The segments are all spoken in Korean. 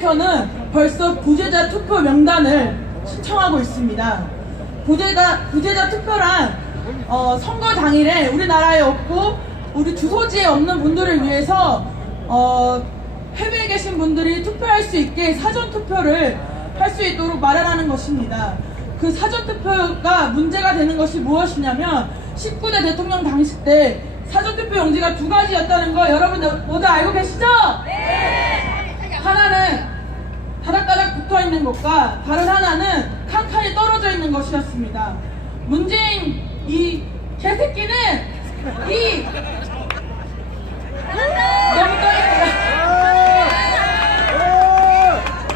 저는 벌써 부재자 투표 명단을 신청하고 있습니다. 부재자, 부재자 투표란 어, 선거 당일에 우리나라에 없고 우리 주소지에 없는 분들을 위해서 어, 해외에 계신 분들이 투표할 수 있게 사전 투표를 할 수 있도록 마련하는 것입니다. 그 사전 투표가 문제가 되는 것이 무엇이냐면 19대 대통령 당시 때 사전 투표 용지가 두 가지였다는 거 여러분들 모두 알고 계시죠? 하나는 붙어 있는 것과 다른 하나는 칸칸이 떨어져 있는 것이었습니다. 문재인 이 개새끼는 이 너무 떨립니다.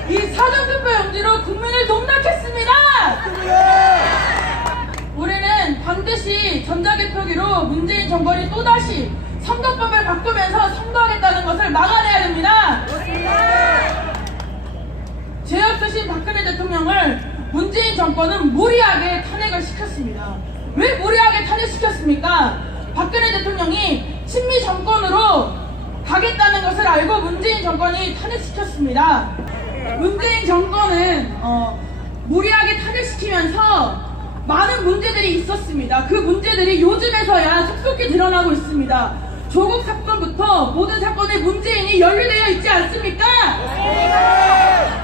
이 사전투표 용지로 국민을 농락했습니다. 우리는 반드시 전자개표기로 문재인 정권이 또다시 선거법을 바꾸면서 선거하겠다는 것을 막아내야 됩니다. 죄 없으신 박근혜 대통령을 문재인 정권은 무리하게 탄핵을 시켰습니다. 왜 무리하게 탄핵시켰습니까? 박근혜 대통령이 친미 정권으로 가겠다는 것을 알고 문재인 정권이 탄핵시켰습니다. 문재인 정권은 어, 무리하게 탄핵시키면서 많은 문제들이 있었습니다. 그 문제들이 요즘에서야 속속히 드러나고 있습니다. 조국 사건부터 모든 사건에 문재인이 연루되어 있지 않습니까?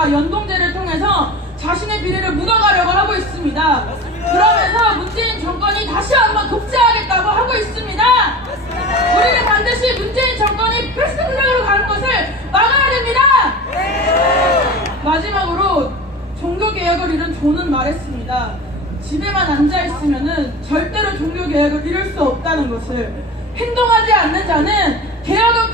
선거법과 연동제를 통해서 자신의 비리를 묻어가려고 하고 있습니다. 그러면서 문재인 정권이 다시 한번 독재하겠다고 하고 있습니다. 우리는 반드시 문재인 정권이 필승적으로 가는 것을 막아야 됩니다. 마지막으로 종교개혁을 이룬 조는 말했습니다. 집에만 앉아있으면 절대로 종교개혁을 이룰 수 없다는 것을 행동하지 않는 자는 개혁을